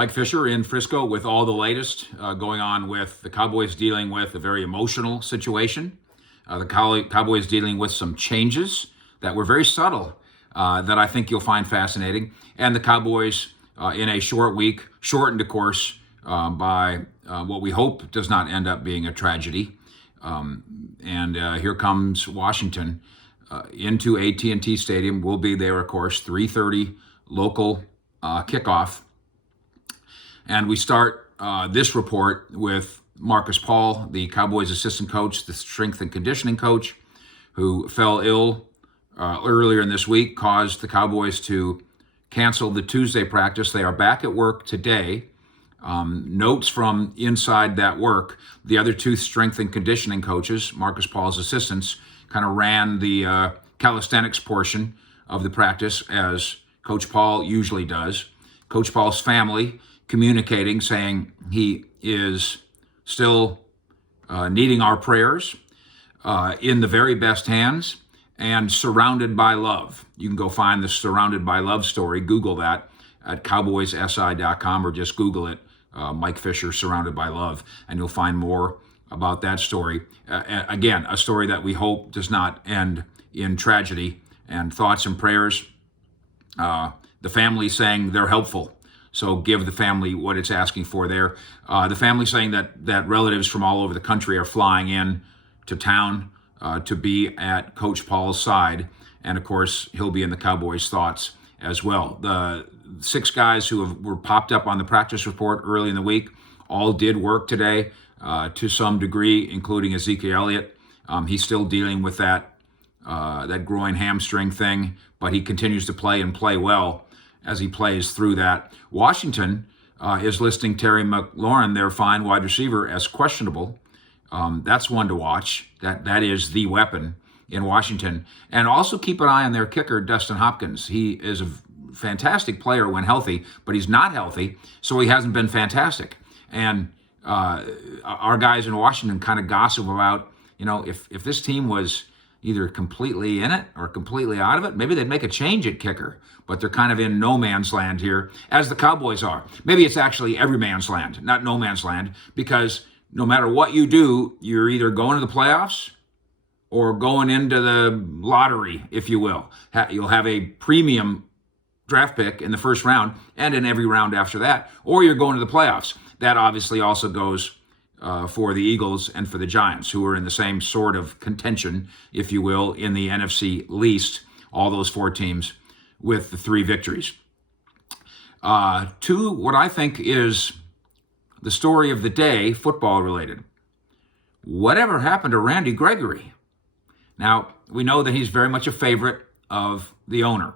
Mike Fisher in Frisco with all the latest going on with the Cowboys dealing with a very emotional situation. The Cowboys dealing with some changes that were very subtle that I think you'll find fascinating. And the Cowboys in a short week, shortened, of course, by what we hope does not end up being a tragedy. And here comes Washington into AT&T Stadium. We'll be there, of course, 3:30 local kickoff. And we start this report with Markus, the Cowboys assistant coach, the strength and conditioning coach, who fell ill earlier in this week, caused the Cowboys to cancel the Tuesday practice. They are back at work today. Notes from inside that work, the other two strength and conditioning coaches, Markus Paul's assistants, kind of ran the calisthenics portion of the practice as Coach Paul usually does. Coach Paul's family communicating, saying he is still needing our prayers, in the very best hands, and surrounded by love. You can go find the Surrounded by Love story. Google that at cowboyssi.com or just Google it, Mike Fisher, Surrounded by Love, and you'll find more about that story. Again, a story that we hope does not end in tragedy. And thoughts and prayers. The family saying they're helpful. So give the family what it's asking for there. The family saying that relatives from all over the country are flying in to town to be at Coach Paul's side. And of course, he'll be in the Cowboys' thoughts as well. The 6 guys who were popped up on the practice report early in the week all did work today to some degree, including Ezekiel Elliott. He's still dealing with that groin hamstring thing, but he continues to play and play well as he plays through that. Washington is listing Terry McLaurin, their fine wide receiver, as questionable. That's one to watch. That is the weapon in Washington. And also keep an eye on their kicker, Dustin Hopkins. He is a fantastic player when healthy, but he's not healthy, so he hasn't been fantastic. And our guys in Washington kind of gossip about, if this team was either completely in it or completely out of it, maybe they'd make a change at kicker. But they're kind of in no man's land here, as the Cowboys are. Maybe it's actually every man's land, not no man's land, because no matter what you do, you're either going to the playoffs or going into the lottery, if you will. You'll have a premium draft pick in the first round and in every round after that, or you're going to the playoffs. That obviously also goes for the Eagles and for the Giants, who are in the same sort of contention, if you will, in the NFC least, all those 4 teams with the 3 victories. To what I think is the story of the day, football related. Whatever happened to Randy Gregory? Now, we know that he's very much a favorite of the owner.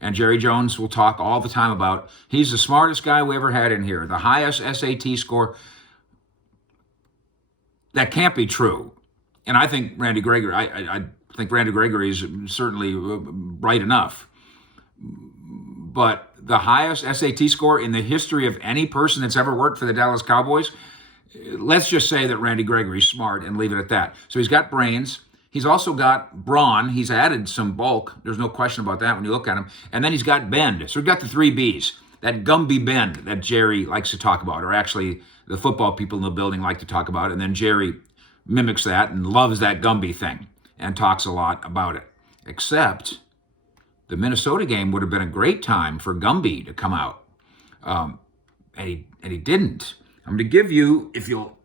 And Jerry Jones will talk all the time about he's the smartest guy we ever had in here, the highest SAT score. That can't be true. And I think Randy Gregory, I think Randy Gregory is certainly bright enough. But the highest SAT score in the history of any person that's ever worked for the Dallas Cowboys, let's just say that Randy Gregory's smart and leave it at that. So he's got brains. He's also got brawn. He's added some bulk. There's no question about that when you look at him. And then he's got bend. So we've got the 3 Bs. That Gumby bend that Jerry likes to talk about, or actually the football people in the building like to talk about. And then Jerry mimics that and loves that Gumby thing and talks a lot about it. Except the Minnesota game would have been a great time for Gumby to come out. And he didn't. I'm going to give you, if you'll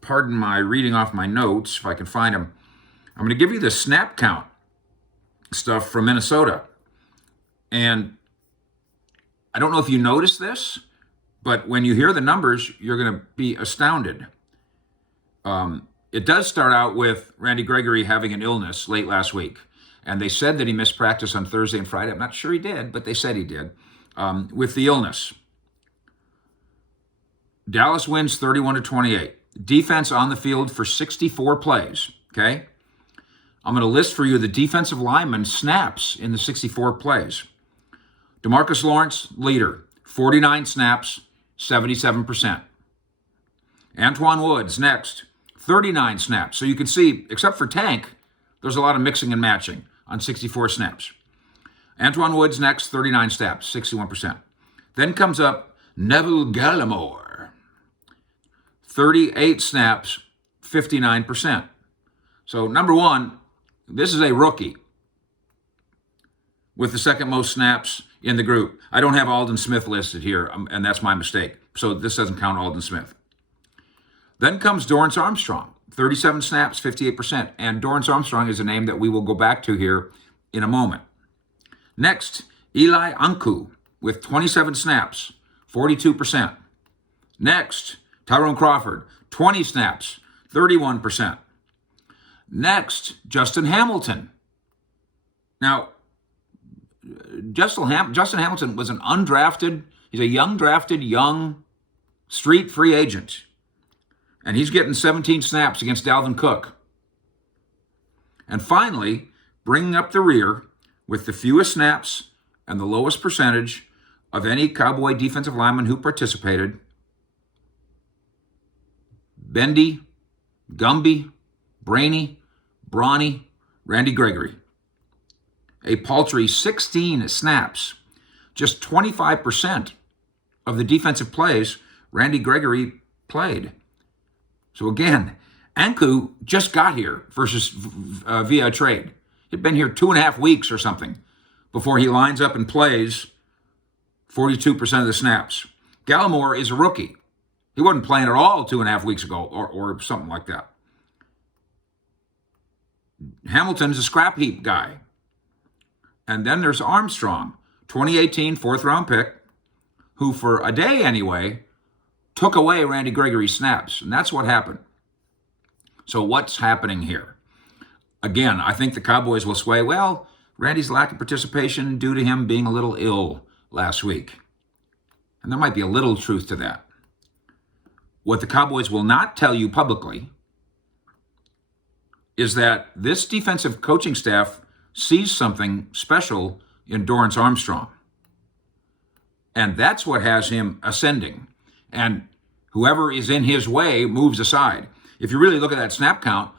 pardon my reading off my notes, if I can find them, I'm going to give you the snap count stuff from Minnesota. And I don't know if you noticed this, but when you hear the numbers, you're going to be astounded. It does start out with Randy Gregory having an illness late last week. And they said that he missed practice on Thursday and Friday. I'm not sure he did, but they said he did, with the illness. Dallas wins 31-28. Defense on the field for 64 plays, okay? I'm going to list for you the defensive lineman snaps in the 64 plays. DeMarcus Lawrence, leader, 49 snaps, 77%. Antoine Woods, next, 39 snaps. So you can see, except for Tank, there's a lot of mixing and matching on 64 snaps. Antoine Woods next, 39 snaps, 61%. Then comes up Neville Gallimore, 38 snaps, 59%. So number one, this is a rookie with the second most snaps in the group. I don't have Aldon Smith listed here, and that's my mistake. So this doesn't count Aldon Smith. Then comes Dorrance Armstrong, 37 snaps, 58%. And Dorrance Armstrong is a name that we will go back to here in a moment. Next, Eli Anku with 27 snaps, 42%. Next, Tyrone Crawford, 20 snaps, 31%. Next, Justin Hamilton. Now, Justin Hamilton was an undrafted, he's a young street free agent. And he's getting 17 snaps against Dalvin Cook. And finally, bringing up the rear with the fewest snaps and the lowest percentage of any Cowboy defensive lineman who participated, Bendy, Gumby, Brainy, Brawny, Randy Gregory. A paltry 16 snaps, just 25% of the defensive plays Randy Gregory played. So again, Anku just got here via a trade. He'd been here 2.5 weeks or something before he lines up and plays 42% of the snaps. Gallimore is a rookie. He wasn't playing at all 2.5 weeks ago or something like that. Hamilton's a scrap heap guy. And then there's Armstrong, 2018 fourth-round pick, who for a day anyway, took away Randy Gregory's snaps. And that's what happened. So what's happening here? Again, I think the Cowboys will sway, well, Randy's lack of participation due to him being a little ill last week. And there might be a little truth to that. What the Cowboys will not tell you publicly is that this defensive coaching staff sees something special in Dorrance Armstrong. And that's what has him ascending. And whoever is in his way moves aside. If you really look at that snap count,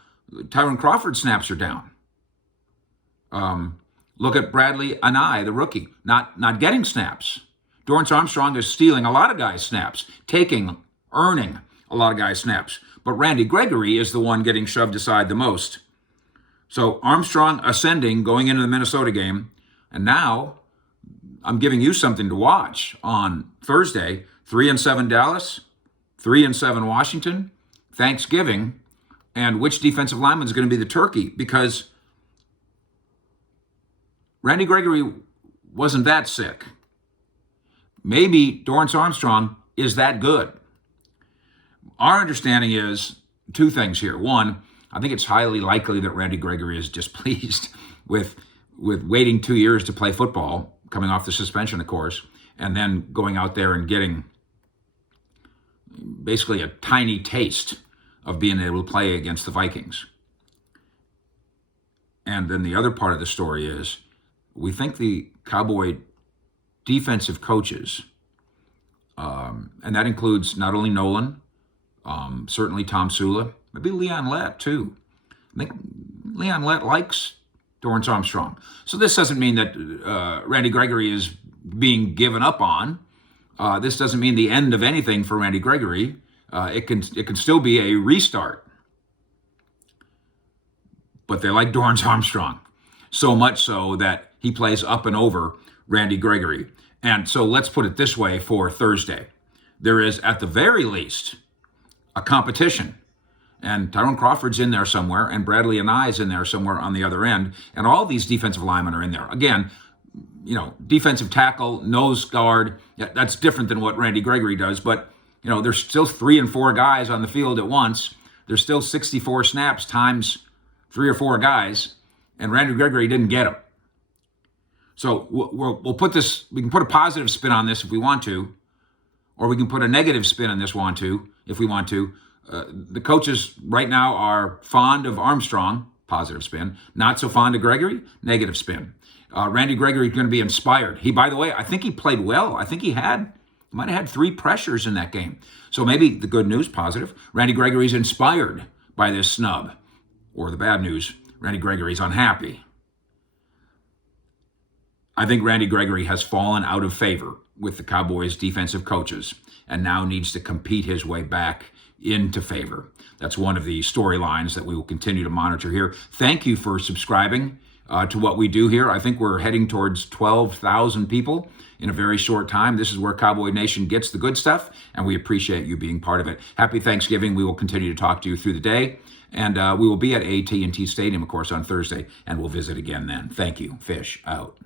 Tyrone Crawford's snaps are down. Look at Bradley Anai, the rookie, not getting snaps. Dorrance Armstrong is stealing a lot of guys' snaps, earning a lot of guys' snaps. But Randy Gregory is the one getting shoved aside the most. So Armstrong ascending going into the Minnesota game. And now I'm giving you something to watch on Thursday. 3-7 Dallas, 3-7 Washington, Thanksgiving, and which defensive lineman is going to be the turkey? Because Randy Gregory wasn't that sick. Maybe Dorrance Armstrong is that good. Our understanding is two things here. One, I think it's highly likely that Randy Gregory is displeased with waiting 2 years to play football, coming off the suspension, of course, and then going out there and getting basically a tiny taste of being able to play against the Vikings. And then the other part of the story is we think the Cowboy defensive coaches, and that includes not only Nolan, certainly Tom Sula, maybe Leon Lett too. I think Leon Lett likes Dorrance Armstrong. So this doesn't mean that Randy Gregory is being given up on. This doesn't mean the end of anything for Randy Gregory. It can still be a restart. But they like Dorrance Armstrong, so much so that he plays up and over Randy Gregory. And so let's put it this way for Thursday. There is, at the very least, a competition. And Tyrone Crawford's in there somewhere, and Bradley Anai's in there somewhere on the other end. And all these defensive linemen are in there. Again, defensive tackle, nose guard, that's different than what Randy Gregory does. But, there's still 3 and 4 guys on the field at once. There's still 64 snaps times 3 or 4 guys, and Randy Gregory didn't get them. So we'll put this, we can put a positive spin on this if we want to, or we can put a negative spin on this if we want to. The coaches right now are fond of Armstrong, positive spin, not so fond of Gregory, negative spin. Randy Gregory is going to be inspired. By the way, I think he played well. I think he might have had 3 pressures in that game. So maybe the good news, positive, Randy Gregory's inspired by this snub. Or the bad news, Randy Gregory's unhappy. I think Randy Gregory has fallen out of favor with the Cowboys defensive coaches and now needs to compete his way back into favor. That's one of the storylines that we will continue to monitor here. Thank you for subscribing to what we do here. I think we're heading towards 12,000 people in a very short time. This is where Cowboy Nation gets the good stuff, and we appreciate you being part of it. Happy Thanksgiving. We will continue to talk to you through the day, and we will be at AT&T Stadium, of course, on Thursday, and we'll visit again then. Thank you. Fish out.